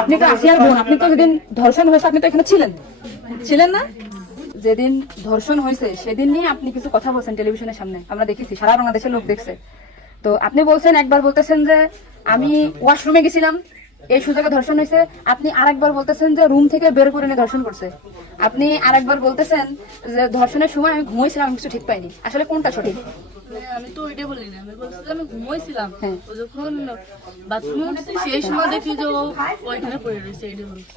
আপনি তো আসিয়ার বোন, আপনি তো যেদিন ধর্ষণ হয়েছে আপনি তো এখানে ছিলেন না? যেদিন ধর্ষণ হয়েছে সেদিন নিয়ে আপনি কিছু কথা বলছেন টেলিভিশনের সামনে, আমরা দেখেছি, সারা বাংলাদেশের লোক দেখছে। তো আপনি বলছেন, একবার বলতেছেন যে আমি ওয়াশরুমে গেছিলাম এই সুযোগে ধর্ষণ হয়েছে, আপনি আরেকবার বলতেছেন যে রুম থেকে বের করে নিয়ে ধর্ষণ করছে, আপনি আরেকবার বলতেছেন যে ধর্ষণের সময় আমি ঘুমাইছিলাম, আমি কিছু ঠিক পাইনি। আসলে কোনটা সঠিক? আমি তো ওইটাই বলি না, আমি বলছি যে আমি ঘুমাইছিলাম, যখন বাথরুমে উঠছি সেই সময় দেখি যে ও ওইখানে পড়ে রয়েছে, এইটাই বলছি।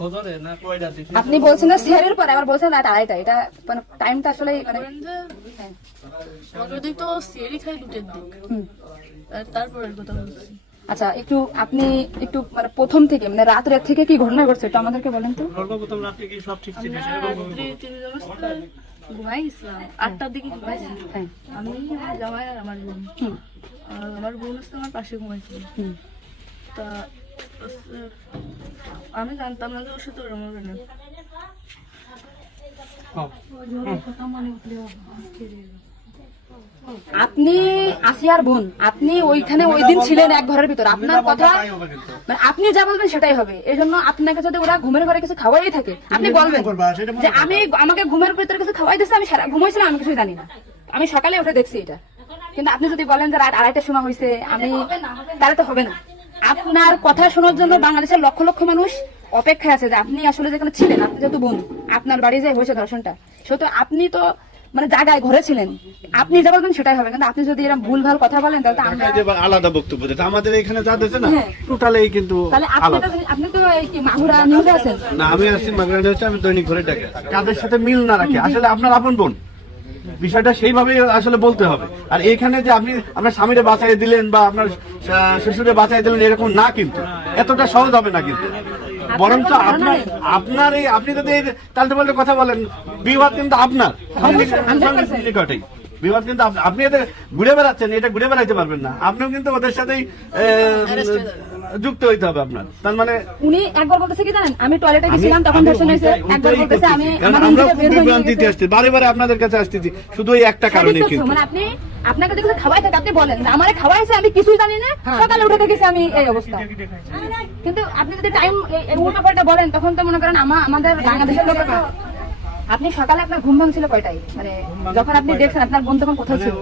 আপনি বলছেন যে সিহারের পরে, আবার বলছেন রাত 2:30, এটা মানে টাইমটা আসলে মানে আমাদের দিক তো সিয়ারি খাই 2টের দিক, তারপরের কথা বলছি। আচ্ছা, একটু আপনি একটু মানে প্রথম থেকে মানে রাত থেকে কি ঘটনা ঘটছে একটু আমাদেরকে বলেন তো। সর্বপ্রথম রাতে কি সব ঠিক ছিল? রাত্রি 3 ঘুমাই গেছিলাম, 8টার দিকে ঘুমাইছি আমি, আমার জামাই আর আমার বোন। আমার বোন হচ্ছে আমার পাশে ঘুমাইছিল। তা আমি জানতাম না যে ওর সাথে ওরম হবে না। আপনি আসিয়ার বোন, আপনি ওইখানে ওই দিন ছিলেন এক ঘরের ভিতর, আপনার কথা মানে আপনি যা বলবেন সেটাই হবে। এই জন্য আপনাকে যদি ওরা ঘুমের ঘরে কিছু খাওয়াই থাকে আপনি বলবেন যে আমাকে ঘুমের ভিতরে কিছু খাওয়াই দিচ্ছে, আমি সারা ঘুমাইছিলাম, আমি কিছু জানি না, আমি সকালে উঠে দেখছি এটা। কিন্তু আপনি যদি বলেন যে রাত 2:30টার সময় হয়েছে আমি, তাহলে তো হবে না। আপনার কথা শোনার জন্য বাংলাদেশের লক্ষ লক্ষ মানুষ অপেক্ষায় আছে যে আপনি আসলে যেখানে ছিলেন, আপনি যেহেতু বোন, আপনার বাড়ি যে হয়েছে ধর্ষণটা, সেহেতু আপনি তো মানে জায়গায় ঘরে ছিলেন, আপনি যা বলবেন সেটাই হবে। কিন্তু আপনি যদি এরকম ভুলভাল কথা বলেন তাহলে তো আমরা আলাদা বক্তব্য দিতে, আমাদের এখানে যা দিচ্ছে না টোটালি কিন্তু তাহলে আপনি তো এই কি মাগুরা নিউজে আছেন না? আমি আসছি মাগরানে, হচ্ছে আমি দৈনিক ঘরে ডাকে, কাদের সাথে মিল না রাখে আসলে আপনার আপন বোন, বিষয়টা সেইভাবে আসলে বলতে হবে। আর এখানে যে আপনি আপনার স্বামীরে বাঁচাই দিলেন বা আপনার শ্বশুরে বাঁচাই দিলেন এরকম না, কিন্তু এতটা সহজ হবে না কিন্তু। বরঞ্চ আপনার এই আপনি যদি তালতে পাল্টে কথা বলেন, বিবাদ কিন্তু আপনার নিকটেই, বিবাদ কিন্তু আপনি এদের ঘুরে বেড়াচ্ছেন, এটা ঘুরে বেড়াইতে পারবেন না, আপনিও কিন্তু ওদের সাথেই যুক্ত হইতে হবে আপনার। তার মানে উনি একবার বলতেছে কি জানেন, আমি টয়লেটে গেছিলাম তখন ধর্ষণ হয়েছে, একবার বলতেছে আমি আমরা খুব বিভ্রান্তিতে আসছি, বারে বারে আপনাদের কাছে আসতেছি শুধু এই একটা কারণে। কিন্তু মানে আপনি আপনাকে দেখে খাওয়াই থাকে, আপনি বলেন আমারে খাওয়াইছে আমি কিছুই জানি না, সকালে উঠে দেখেছি আমি এই অবস্থা। কিন্তু আপনি যদি টাইম উল্টোপাল্টা বলেন তখন তো মনে করেন আমাদের বাংলাদেশের লোকেরা, আপনি সকালে আপনার ঘুম ভাঙছিল কয়টায়, মানে যখন আপনি দেখছেন আপনার বোন তখন কোথায় ছিল?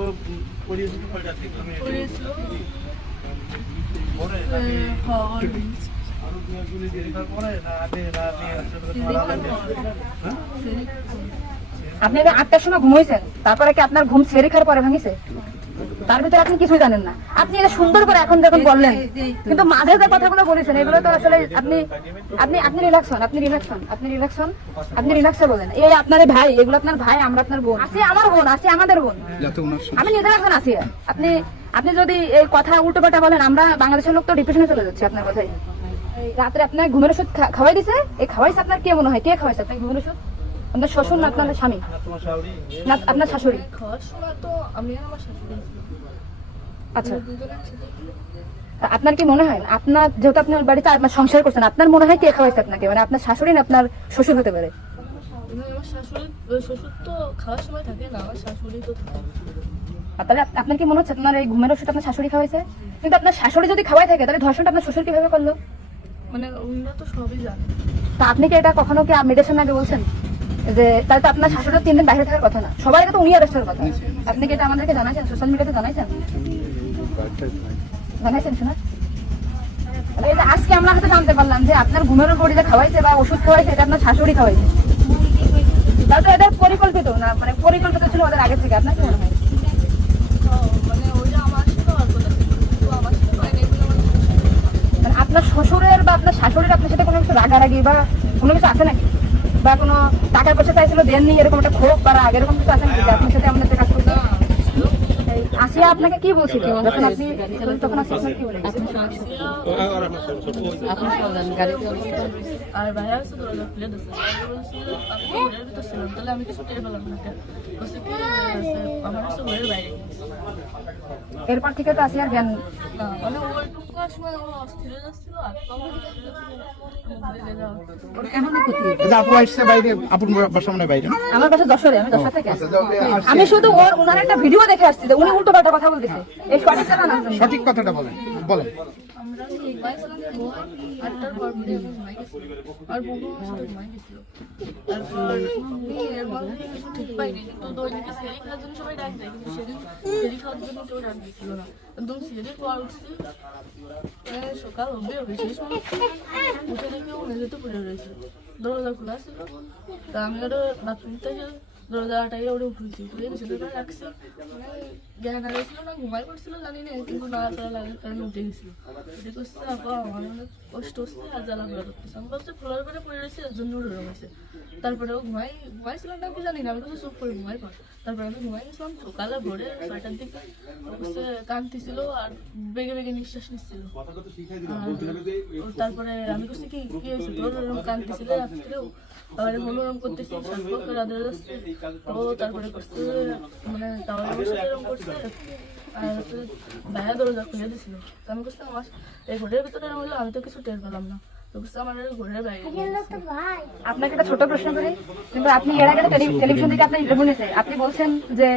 আপনি 8টার সময় ঘুমাইছেন, তারপরে কি আপনার ঘুম ছেড়ে খাওয়ার পরে ভাঙিছে? তার ভিতরে আপনি কিছুই জানেন না। আপনি এটা সুন্দর করে এখন যখন বললেন, কিন্তু মাঝে যে কথাগুলো বলেছেন এগুলো তো আসলে আপনি রিল্যাক্স হন, আপনি রিল্যাক্সে বলেন। এই আপনার ভাই, এগুলো আপনার ভাই, আমরা আপনার বোন, আছে আমার বোন, আছে আমাদের বোন, আমি নিজের এখন আছি। আপনি যদি এই কথা উল্টোপাল্টা বলেন, আমরা বাংলাদেশের লোক তো ডিপ্রেশনে চলে যাচ্ছে আপনার কথাই। রাত্রে আপনার ঘুমের ওষুধ খাওয়াই দিছে, এই খাওয়াইছে আপনার কে মনে হয়, কে খাওয়াইছে আপনার ঘুমের ওষুধ? আপনার শ্বশুর না আপনার স্বামী না আপনার শাশুড়ি? খাওয়ার সময় তো আমি আর আমার শাশুড়ি ছিলাম। আচ্ছা, আপনার কি মনে হয় আপনার যেহেতু আপনার বাড়িতে আপনার সংসার করছেন, আপনার মনে হয় কে খাওয়াইছে আপনাকে, মানে আপনার শাশুড়ি না আপনার শ্বশুর হতে পারে? আমার শাশুড়ি, শ্বশুর তো খাওয়ার সময় থাকে না, আমার শাশুড়ি তো থাকে। তাহলে আপনার কি মনে হচ্ছে আপনার এই ঘুমের ওষুধ আপনার শাশুড়ি খাওয়াইছে? কিন্তু আপনার শাশুড়ি যদি খাওয়াই থাকে তাহলে ধর্ষণটা আপনার শ্বশুর কিভাবে করলো? মানে ওনারা তো সবই জানে। তা আপনি কি এটা কখনো কি মেডিটেশন আগে বলছেন যে তাহলে তো আপনার শাশুড়ি 3 দিন বাইরে থাকার কথা না, সবাই তো উনি অ্যারেস্ট হওয়ার কথা? আপনি কি এটা আমাদেরকে জানাইছেন, সোশ্যাল মিডিয়াতে জানাইছেন শোনা? এই যে আজকে আমরা হয়তো জানতে পারলাম যে আপনার ঘুমের বড়ি যে খাওয়াইছে বা ওষুধ খাওয়াইছে এটা আপনার শাশুড়ি খাওয়াইছে, তাহলে তো এটা পরিকল্পিত না, মানে পরিকল্পিত ছিল ওদের আগে থেকে। আপনার কি মনে হয়? মানে ওইটা আমার সাথে আর কথা ছিল, কিন্তু আমার সাথে হয় নাই বলে মানে আপনার শ্বশুরের বা আপনার শাশুড়ির আপনার সাথে কোনো কিছু রাগারাগি বা কোনো কিছু আছে নাকি, বা কোনো টাকা পয়সা চাইছিল দেননি, এরকম একটা ক্ষোভ বা রাগ এরকম কিছু আছে নাকি আপনার সাথে আমাদের কাজ করতে? আসিয়া আপনাকে কি বলছিল যখন আপনি তখন আসিয়া কি বলেছেন? আর ভাইয়া আছে তো প্লেট আছে, আমি তো ঘরের ভিতর ছিলাম, তাহলে আমি কিছু টের পেলাম না। বলছে কি আমার হচ্ছে ঘরের বাইরে গেছে। এরপর থেকে তো আসিয়ার জ্ঞান না, মানে ওইটুকু সময় ও অস্থির হয়ে যাচ্ছিল, আর তখন আমার কাছে যশোরে, আমি যশোর থেকে আসছি। আমি শুধু ওনার একটা ভিডিও দেখে আসছি যে উনি উল্টো পাল্টা কথা বলতেছে, এই সঠিক কথাটা না। সঠিক কথাটা বলেন। আমরা 8টার পর পরে আমি ঘুমাই গেছি, আর বোনও আমার সাথে ঘুমাই গেছিল। তারপর আমি এর মধ্যে কিছু ঠিক পাইনি, কিন্তু দৈনিক সেরি খাওয়ার জন্য সবাই ডাক দেয়, কিন্তু সেদিন সেরি খাওয়ার জন্য কেউ ডাক দিচ্ছিল না। একদম সেরির পর উঠছি, সকাল হবে সেই সময় উঠে দেখে ও মেঝেতে পড়ে রয়েছে, দরজা খোলা ছিল। তা আমি ওটা বাথরুম থেকে দরজা আটাইয়ে ওটা উঠেছি, উঠে বিছানা করে রাখছি, জ্ঞান হারাইছিল না ঘুমাই পড়ছিল জানি না, কিন্তু না তারা লাগার কারণে উঠে গেছিল। উঠে করছে আপা আমার অনেক কষ্ট হচ্ছে আর জ্বালা ঘোরা করতেছে, আমি ভাবছি ফ্লোর করে পড়ে রয়েছে এর জন্য উঠে রয়েছে। তারপরে ও ঘুমাইছিলাম না কি জানি না, আমি তো চুপ করে ঘুমাই পর। তারপরে আমি ঘুমাই গেছিলাম, সকালে ভোরে 6টার দিকে কাঁদতেছিল আর বেগে বেগে নিঃশ্বাস নিচ্ছিল। তারপরে আমি করছি কি কি হয়েছে তোর, কাঁদতেছিল রাত্রেও, তারপরে মনোরম করতেছি শ্বাসকষ্ট রাধে যাচ্ছে। ও তারপরে করছে মানে তাহলে আমার সাথে এরকম করছে, আর হচ্ছে ভাইয়া দরজা খুলে দিছিল। তো আমি করছি আমার এই ঘরের ভিতরে হলো, আমি তো কিছু টের পেলাম না, তো করছে আমার ঘরের বাইরে। আপনাকে একটা ছোট প্রশ্ন করি, কিন্তু আপনি এর আগে টেলিভিশন থেকে আপনি ইন্টারভিউ নিয়েছে, আপনি বলছেন যে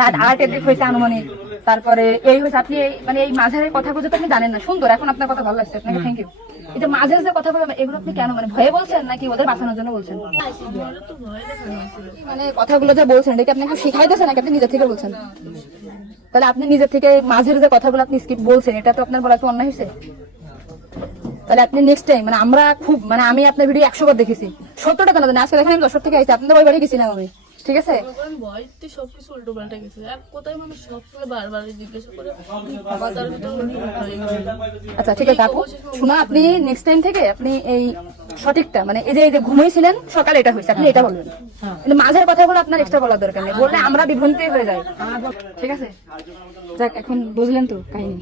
রাত 8 দিক হয়েছে আনুমানিক, তারপরে এই হয়েছে, আপনি মানে এই মাঝের কথাগুলো তো আপনি জানেন না। সুন্দর, এখন আপনার কথা ভালো লাগছে, আপনাকে থ্যাংক ইউ। এই যে মাঝের যে কথাগুলো এগুলো আপনি কেন মানে ভয়ে বলছেন নাকি ওদের বাঁচানোর জন্য বলছেন? আমারও তো ভয় দেখানো হয়েছিল। মানে কথাগুলো যে বলছেন এটা কি আপনাকে শিখাইতেছেন নাকি আপনি নিজের থেকে বলছেন? তাহলে আপনি নিজের থেকে মাঝের যে কথাগুলো আপনি স্কিপ বলছেন, এটা তো আপনার বলা কি অন্যায় হয়েছে? তাহলে আপনি নেক্সট টাইম মানে আমরা খুব মানে আমি আপনার ভিডিও 100 বার দেখেছি, 70টা কেন আজকে দেখেন আমি 10 থেকে আইছি, আপনাদের ওই বাড়ি গেছিলাম আমি, ঠিক আছে? ভয়তে সবকিছু উল্টো পাল্টে গেছে, এক কথায় মানুষ সবসময় বারবার জিজ্ঞাসা করে মাথার ভিতরে হয়ে গেছে। আচ্ছা ঠিক আছে আপু, শোনা আপনি নেক্সট টাইম থেকে আপনি এই সঠিকটা মানে এই যে ঘুমিয়েছিলেন সকালে এটা হয়েছে আপনি এটা বলবেন, কিন্তু মাঝের কথাগুলো আপনার এক্সট্রা বলার দরকার নেই, বললে আমরা বিভ্রান্তি হয়ে যাই, ঠিক আছে? যাক এখন বুঝলেন তো কাহিনী।